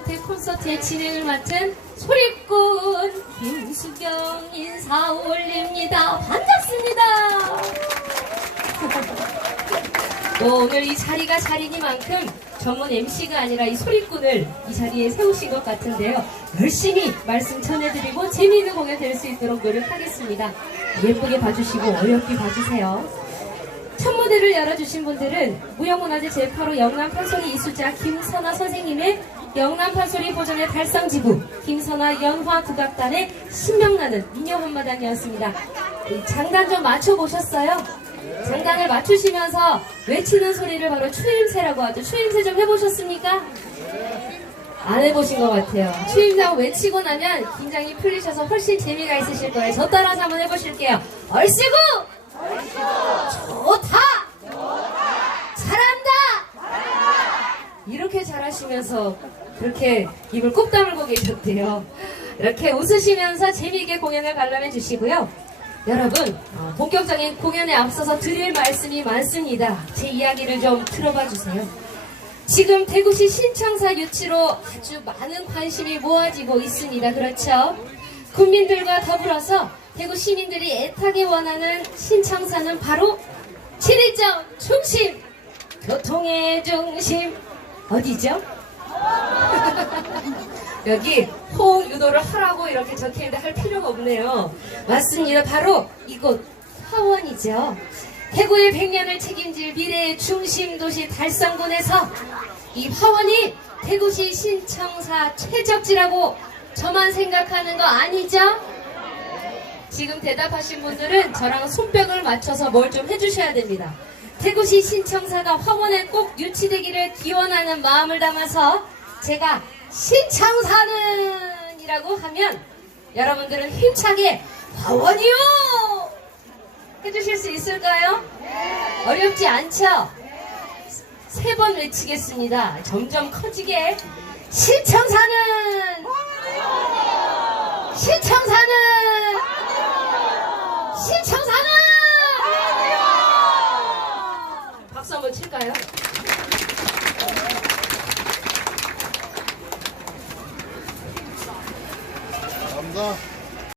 고택 콘서트의 진행을 맡은 소리꾼 김수경 인사 올립니다. 반갑습니다. 뭐 오늘 이 자리가 자리니만큼 전문 MC가 아니라 이 소리꾼을 이 자리에 세우신 것 같은데요. 열심히 말씀 전해드리고 재미있는 공연 될 수 있도록 노력하겠습니다. 예쁘게 봐주시고 어렵게 봐주세요. 첫 무대를 열어주신 분들은 무형문화재 제8호 영남 판소리 이수자 김선아 선생님의 영남 판소리 보존의 달성지부 김선아 연화 국악단의 신명나는 민요 한마당이었습니다. 이 장단 좀 맞춰보셨어요? 장단을 맞추시면서 외치는 소리를 바로 추임새라고 하죠. 추임새 좀 해보셨습니까? 안 해보신 것 같아요. 추임새 외치고 나면 긴장이 풀리셔서 훨씬 재미가 있으실 거예요. 저 따라서 한번 해보실게요. 얼씨구! 좋다! 잘한다! 이렇게 잘하시면서 그렇게 입을 꼭 다물고 계셨대요. 이렇게 웃으시면서 재미있게 공연을 관람해 주시고요. 여러분, 어, 본격적인 공연에 앞서서 드릴 말씀이 많습니다. 제 이야기를 좀 들어봐 주세요. 지금 대구시 신청사 유치로 아주 많은 관심이 모아지고 있습니다. 그렇죠? 국민들과 더불어서 대구 시민들이 애타게 원하는 신청사는 바로 지리적 중심, 교통의 중심, 어디죠? 여기 호응 유도를 하라고 이렇게 적혀있는데 할 필요가 없네요. 맞습니다. 바로 이곳 화원이죠. 대구의 100년을 책임질 미래의 중심 도시 달성군에서 이 화원이 대구시 신청사 최적지라고 저만 생각하는 거 아니죠? 지금 대답하신 분들은 저랑 손뼉을 맞춰서 뭘 좀 해주셔야 됩니다. 대구시 신청사가 화원에 꼭 유치되기를 기원하는 마음을 담아서 제가 신청사는 이라고 하면 여러분들은 힘차게 화원이요! 해주실 수 있을까요? 어렵지 않죠? 세 번 외치겠습니다. 점점 커지게 신청사는 신청사는 신청사는 박수 한번 칠까요? 감사합니다.